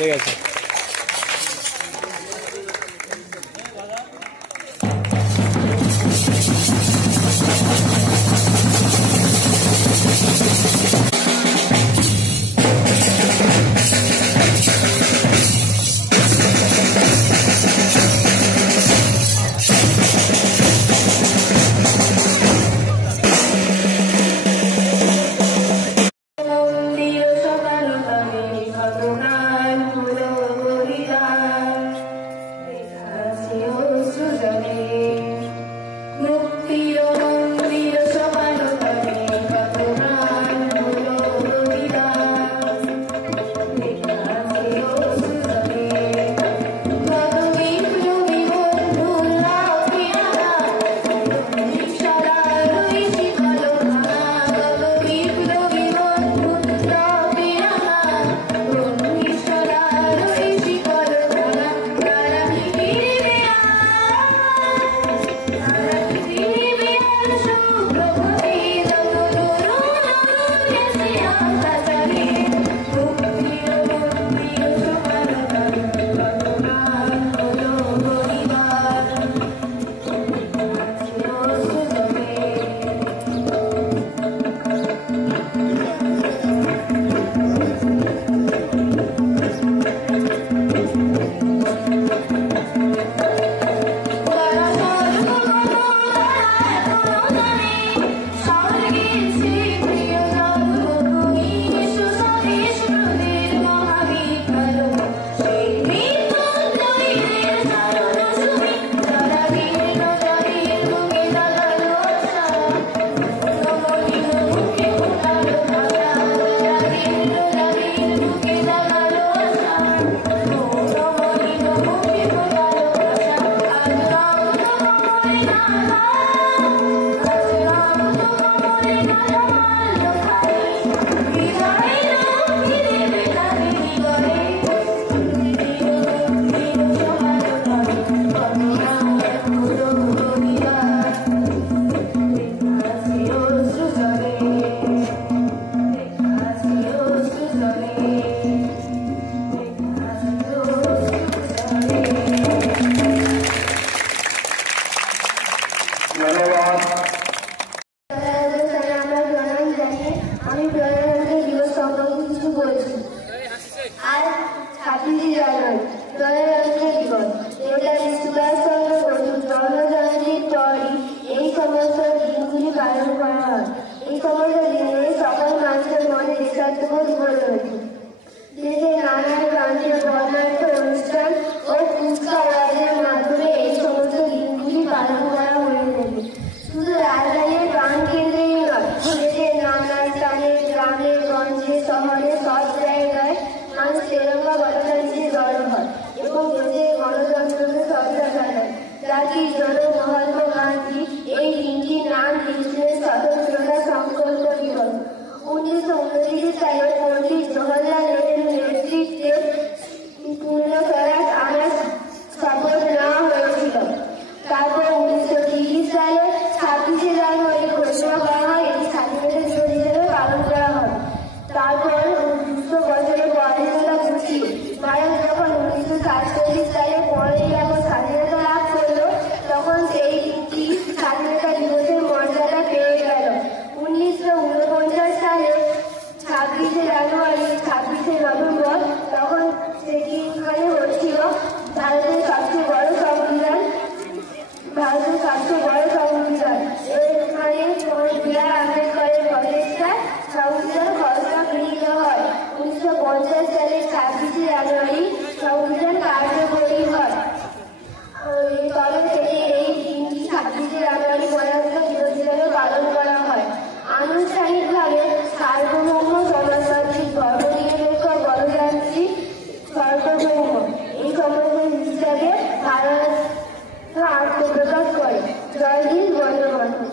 ঠিক আছে। জাতির জনক মহাত্মা গান্ধী এই দিনটির নাম দিয়েছিলেন স্বতন্ত্রতা সংকল্প দিবস। 1929 সালে পণ্ডিত জওহরলাল নেহরুর নেতৃত্বে পূর্ণ স্বরাজ আনার শপথ নেওয়া হয়েছিল। তারপর 1930 সালে 26শে জানুয়ারি ঘোষণা করা হয় এটি স্বাধীনতা দিবস হিসেবে পালন করা হয়। তারপর 200 বছরের স্বাধীনতা ঘুচিয়ে ভারত যখন 1947 সালে 15ই আগস্ট স্বাধীনতা লাভ করলো, তখন সেই দিনটি স্বাধীনতা দিবসের মর্যাদা পেয়ে গেল। 1949 সালে 26শে জানুয়ারি 26শে নভেম্বর, তখন সেদিনখানে হচ্ছিল ভারতের সবচেয়ে বড় সংবিধান। এখানে বি.আর. আম্বেদকরের প্রচেষ্টায় সংবিধান খসড়া গৃহীত হয়। 1950 সালের 26শে জানুয়ারি সংবিধান কার্যকরী হয়। তবে থেকে এই দিনটি 26শে জানুয়ারি গণতন্ত্র দিবস হিসেবে পালন করা হয়। আনুষ্ঠানিকভাবে সার্বভৌম সমাজতান্ত্রিক ধর্মনিরপেক্ষ গণতান্ত্রিক সার্বভৌম এই সমাজের হিসাবে ভারত আত্মপ্রকাশ করে। জয় হিন্দ, বন্দে মাতরম।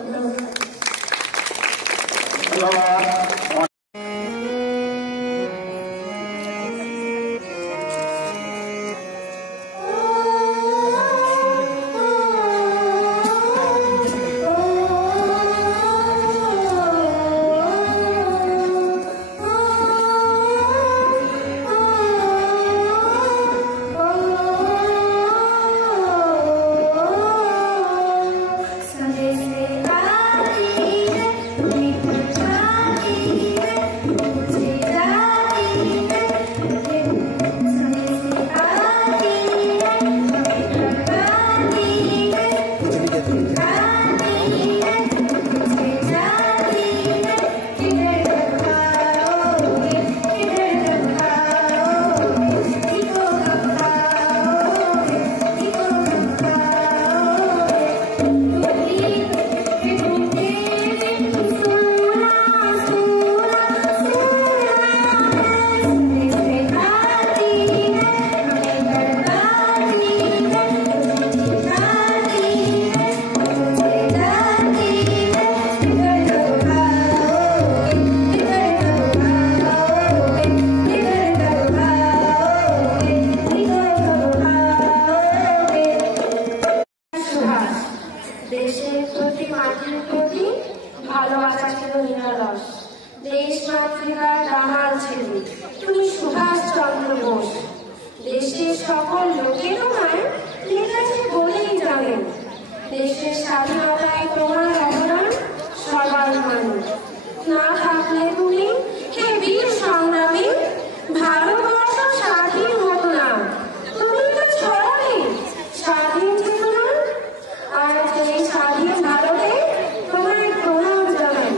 দেশের প্রতি, মাটির প্রতি ভালোবাসা ছিল নিরলস। দেশ মাতৃকার দামাল ছেলে তুমি সুভাষ চন্দ্র বোস। দেশের সকল লোকে তোমায় লেগেছে বলেই জানেন। দেশের স্বাধীনতায় তোমার অবদান সবাই মানে। না থাকলে তুমি হে বীর সংগ্রামী, ভারতবর্ষ স্বাধীন হতো না। তুমি তো ছড়ালে স্বাধীন চেতনা। আর সেই স্বাধীন ভারতে তোমায় প্রণাম জানাই।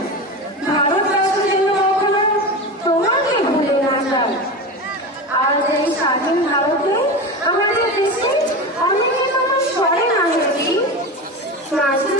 ভারতবাসী যেন কখনো তোমাকে ভুলে না যায়। আর এই স্বাধীন ভারতে আমাদের দেশে অনেকে তোমার স্মরণ আসে মাঝে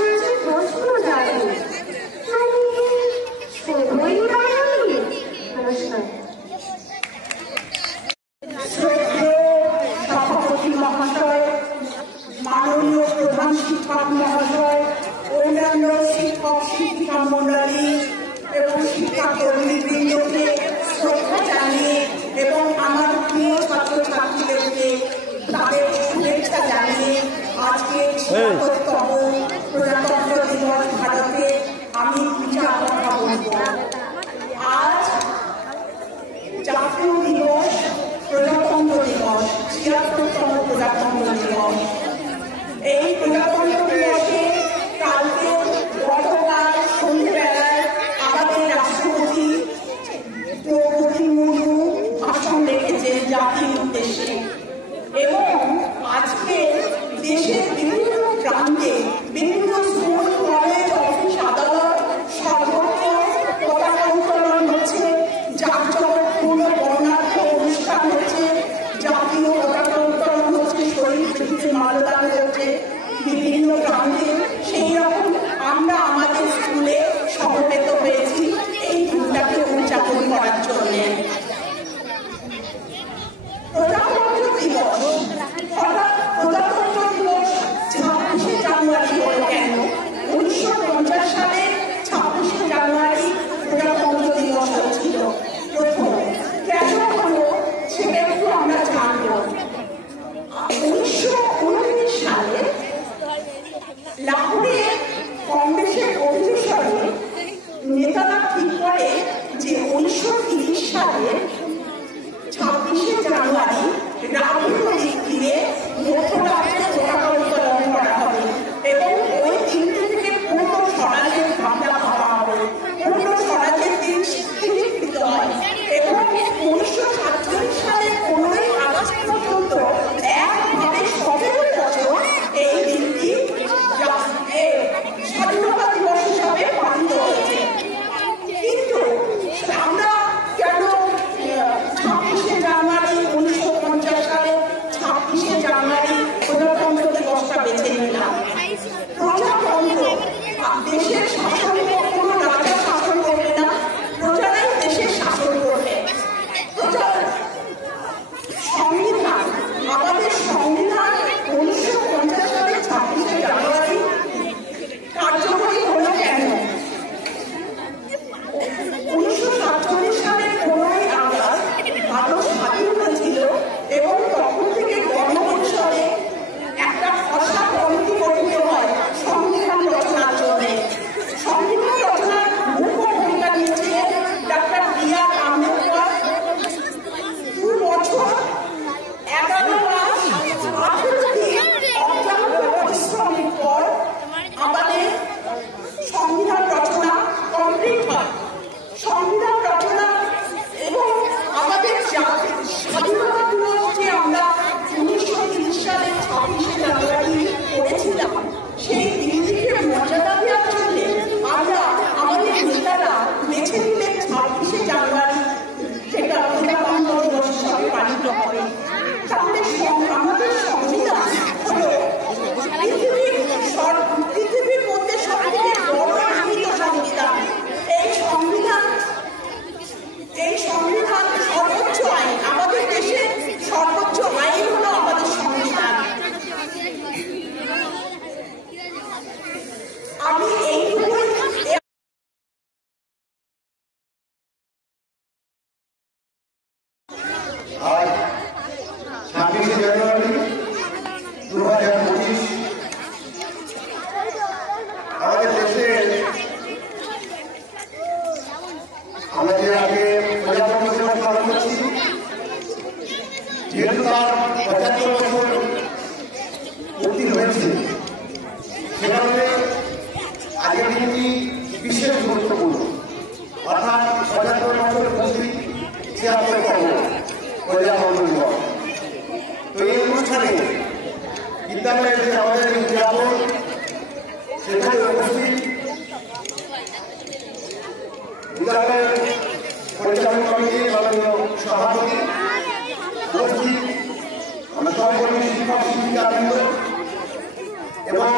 জানুয়ারি হলো কেন? 1950 সালে 26শে জানুয়ারি প্রজাতন্ত্র দিবস হয়েছিল প্রথম। কেন হলো সেটা একটু আমরা জানবো। 1919 সালে লাহোরে কংগ্রেসের অধিবেশনে নেতারা ঠিক করে যে 1930 সালে 26শে জানুয়ারি রাহুল নদীর তীরে মধ্যরাত্রে পতাকা উত্তোলন করা হবে এবং ওই দিনটি থেকে পূর্ণ স্বরাজের ভাবনা ভাবা হবে, পূর্ণ স্বরাজের দিন স্বীকৃত হয় এবং 1947 সালের 15ই আগস্ট পর্যন্ত একভাবে 17 বছর এই দিনটি স্বাধীনতা দিবস হিসাবে পালিত হয়েছে। কিন্তু আমরা কেন 26শে জানুয়ারি 1950 সালে 26শে জানুয়ারি প্রজাতন্ত্র দিবসটা বেছে নিলাম? প্রজাতন্ত্র দেশের শাসন কোনো রাজা শাসন করবে না, প্রজারাই দেশের শাসন করবে। সংবিধান, আমাদের সংবিধান 1950 সালে 26শে জানুয়ারি কার্যকরী হলো কেন? 1947 সালের 15ই আগস্ট ভারত স্বাধীন হয়েছিল এবং তখন থেকে গণপরিষদে একটা খসড়া কমিটি গঠিত হয় সংবিধান রচনার জন্য। সংবিধান রচনার মুখ্য ভূমিকা নিয়েছিলেন ডক্টর বি.আর. আম্বেদকর। 2 বছর 11 মাস 18 দিন অক্লান্ত পরিশ্রমের পর আমাদের সংবিধান রচনা কমপ্লিট হয়। সংবিধান রচনা এবং আমাদের স্বাধীনতা দিবস যে আমরা 1930 সালে 26শে জানুয়ারি করেছিলাম, সেই দিনটিকে মর্যাদা দেওয়ার জন্য আমরা আমাদের নেতারা বেছে নিলেন 26শে জানুয়ারি যেটা প্রজাতন্ত্র দিবস হিসাবে পালিত হবে। তাহলে আমাদের সংবিধান হলো পৃথিবীর মধ্যে সবথেকে বড় লিখিত সংবিধান। এই সংবিধান সর্বোচ্চ আইন, আমাদের দেশের সর্বোচ্চ আইন হলো আমাদের সংবিধান। আমি এইটুকুই আজ 26শে জানুয়ারি 2025 আমাদের দেশে আমরা যে আগে প্রজাতন্ত্র দিবস পালন করছি, যেহেতু তার 75 বছর পূর্তি হয়েছে, সে কারণে আগের দিনটি বিশেষ গুরুত্বপূর্ণ। অর্থাৎ 75 বছর পূর্তি 76তম প্রজাতন্ত্র দিবস। তো এই অনুষ্ঠানে বিদ্যালয়ের যে আমাদের উদযাপন, সেখানে উপস্থিত বিদ্যালয়ের পরিচালন কমিটির মাননীয় সভাপতি, উপস্থিত আমরা সহকর্মী শিক্ষক শিক্ষিকাবৃন্দ এবং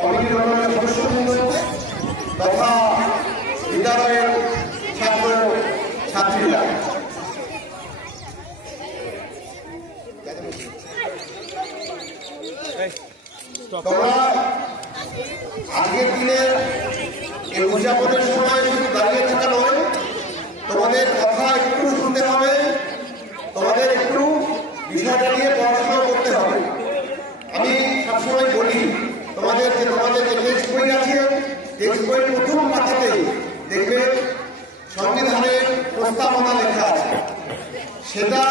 কমিটির অন্যান্য সদস্যবৃন্দ তথা বিদ্যালয়ের ছাত্র ছাত্রীরা, তোমরা আগের দিনের এই উদযাপনের সময় শুধু দাঁড়িয়ে থাকা নয়, তোমাদের কথা একটু শুনতে হবে, তোমাদের একটু বিষয়টা নিয়ে পড়াশোনা করতে হবে। আমি সবসময় বলি, তোমাদের যে টেক্সট বই আছে, টেক্সট বইয়ের প্রথম পাতাতে দেখবে সংবিধানের প্রস্তাবনা লেখা আছে, সেটা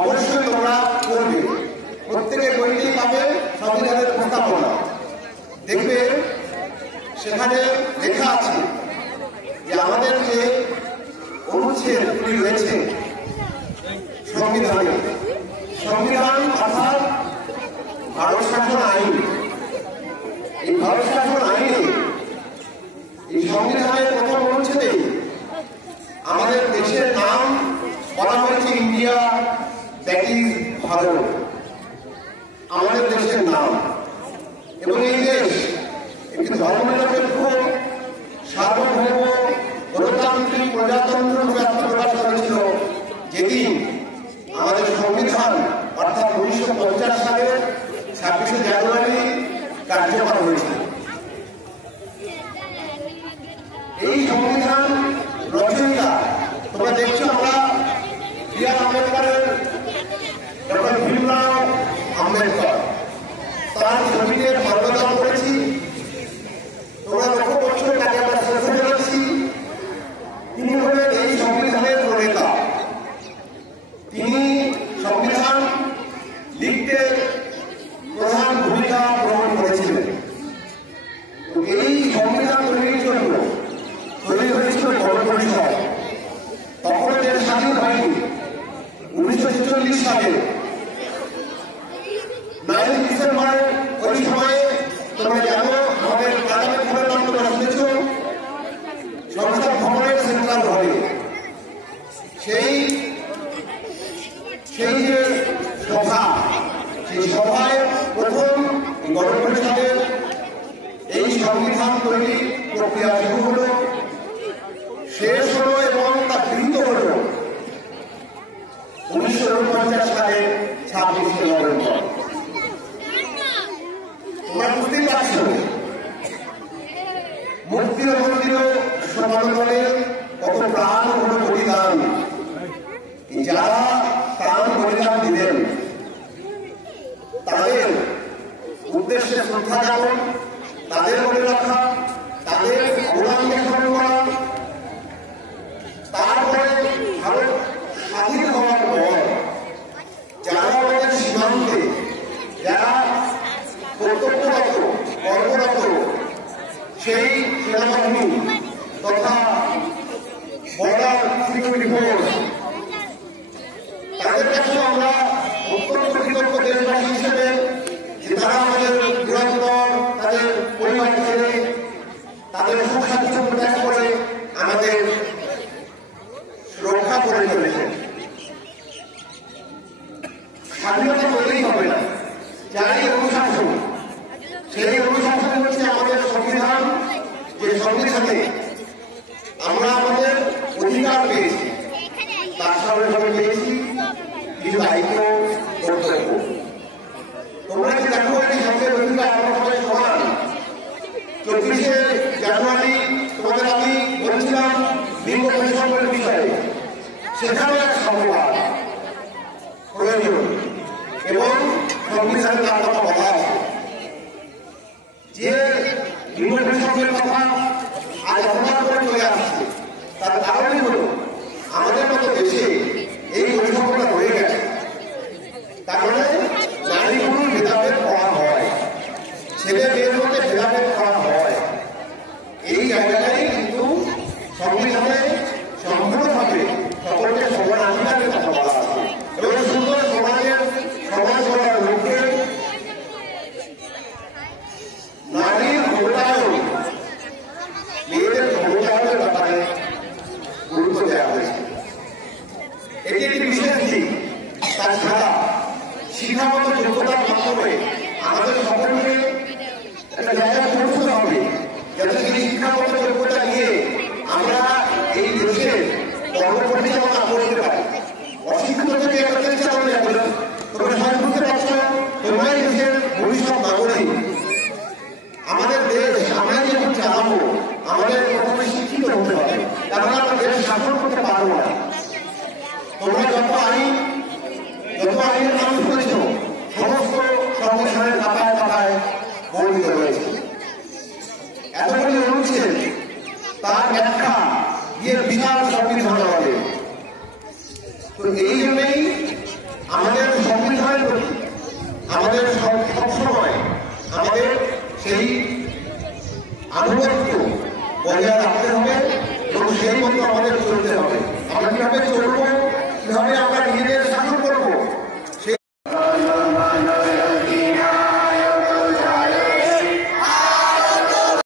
অবশ্যই তোমরা পড়বে। প্রত্যেকের বইতেই পাবে সংবিধানের প্রস্তাবনা। দেখবে সেখানে লেখা আছে যে আমাদের যে অনুচ্ছেদগুলি রয়েছে সংবিধানে, সংবিধান অর্থাৎ ভারত শাসন আইন, এই ভারত শাসন আইনে এই সংবিধানের প্রথম অনুচ্ছেদে আমাদের দেশের নাম বলা হয়েছে ইন্ডিয়া, দ্যাট ইজ ভারত, আমাদের দেশের নাম। এবং এই দেশ একটি ধর্মনিরপেক্ষ, সার্বভৌম, গণতান্ত্রিক, প্রজাতন্ত্র প্রকাশ করেছিল যেদিন আমাদের সংবিধান অর্থাৎ 1950 সালের 26শে জানুয়ারি কার্যকর করা হয়েছে। এই সংবিধান রচয়িতা তোমরা দেখছো, আমরা আম্বেদকরের ডক্টর ভীমরাও আম্বেদকর তার ছবিতে মাল্যদান করেছি। তোমরা লক্ষ্য করছো, তাকে আমরা শ্রদ্ধা জানাচ্ছি। তিনি হলেন এই সংবিধানের প্রণেতা। তিনি সংবিধান লিখতে প্রধান ভূমিকা গ্রহণ করেছিলেন। এই সংবিধান তৈরির জন্য তৈরি হয়েছিল গণপরিষদ। তখন এর স্বাধীন হয়নি। 1946 সালে 9 ডিসেম্বর ওই সময়ে তোমরা জানো আমাদের পার্লামেন্ট ভবনের নাম তোমরা শুনেছ, সংসদ ভবনের সেন্ট্রাল হলে সেই যে সভা, সেই সভায় প্রথম গণপরিষদের এই সংবিধান তৈরি প্রক্রিয়া শুরু হল, শেষ হল এবং তা গৃহীত হল 1949 সালে 26 নভেম্বর। তোমরা বুঝতেই পারছো মুক্তির সমালোচনে কত প্রাণ হল বলিদান। যারা প্রাণ বলিদান দিলেন তাদের উদ্দেশ্যে শ্রদ্ধা জ্ঞাপন, তাদের মনে রাখা, তাদের অবদানকে স্মরণ করা। তারপরে ভারত স্বাধীন হওয়ার পর যারা আমাদের সীমান্তে, যারা কর্তব্যরত কর্মরত সেই সেনাবাহিনী তথা বর্ডার সিকিউরিটি ফোর্স, তাদের কাছে আমরা অত্যন্ত কৃতজ্ঞ দেশবাসী হিসেবে যে তারা আমাদের নিরন্তর তাদের পরিবার ছেড়ে তাদের সুখ স্বাচ্ছন্দ্য ত্যাগ করে আমাদের রক্ষা করে চলেছে। স্বাধীনতা তৈরি হবে না, যাই অনুশাসন, সেই অনুশাসন হচ্ছে আমাদের সংবিধান। যে সংবিধানে আমরা আমাদের অধিকার পেয়েছি, তার সঙ্গে সঙ্গে পেয়েছি কিছু দায়িত্ব, কর্তব্য। তোমরা যে দেখো এই সঙ্গে অধিকার আমরা সবাই সমান। 24শে জানুয়ারি তোমাদের আমি বলছিলাম লিঙ্গ বৈষম্যের বিষয়ে, সেখানে এক সংবাদ প্রয়োজন এবং সংবিধানে তার কথা বলা আছে যে লিঙ্গ বৈষম্যের কথা আজ অপমান করে চলে আসছে। তার কারণই হল আমাদের মতো দেশে এই বৈষম্যটা হয়ে গেছে। তার মানে নারী পুরুষ ভেদাভেদ করা হয়, ছেলে মেয়ের মধ্যে ভেদাভেদ করা হয়। এই জায়গাটাই কিন্তু সংবিধানে সম্পূর্ণভাবে সকলকে সমান অধিকারের কথা বলা আছে এবং সুন্দর সমাজ গড়ার লক্ষ্যে নারীর ক্ষমতায়ন, মেয়েদের ক্ষমতায়নের ব্যাপারে গুরুত্ব দেওয়া হয়েছে। এটি একটি বিশেষ দিক। তাছাড়া শিক্ষাগত যোগ্যতার মাধ্যমে আমাদের সকলকে একটা জায়গায় পৌঁছতে হবে, যাতে সেই শিক্ষাগত যোগ্যতা নিয়ে আমরা এই দেশের কর্মপরিচালনা করতে পারি। অশিক্ষিত থেকে একটা চেষ্টা করে যাবে না। তোমরা সবাই বুঝতে পারছো, তোমরাই দেশের ভবিষ্যৎ নাগরিক। আমাদের দেশ আমরাই যখন চালাবো, আমাদের প্রথমে শিক্ষিত হতে হবে, কারণ আমরা দেশ শাসন করতে পারবো না। তোমরা যত আইনের নাম শুনেছ, সমস্ত সংবিধানের পাতায় পাতায় বর্ণিত রয়েছে। এতগুলি অনুচ্ছেদ, তার ব্যাখ্যা দিয়ে বিশাল সংবিধান আমাদের। তো এই জন্যই আমাদের সংবিধানের প্রতি আমাদের সবসময় আমাদের সেই আনুগত্য বজায় রাখতে হবে।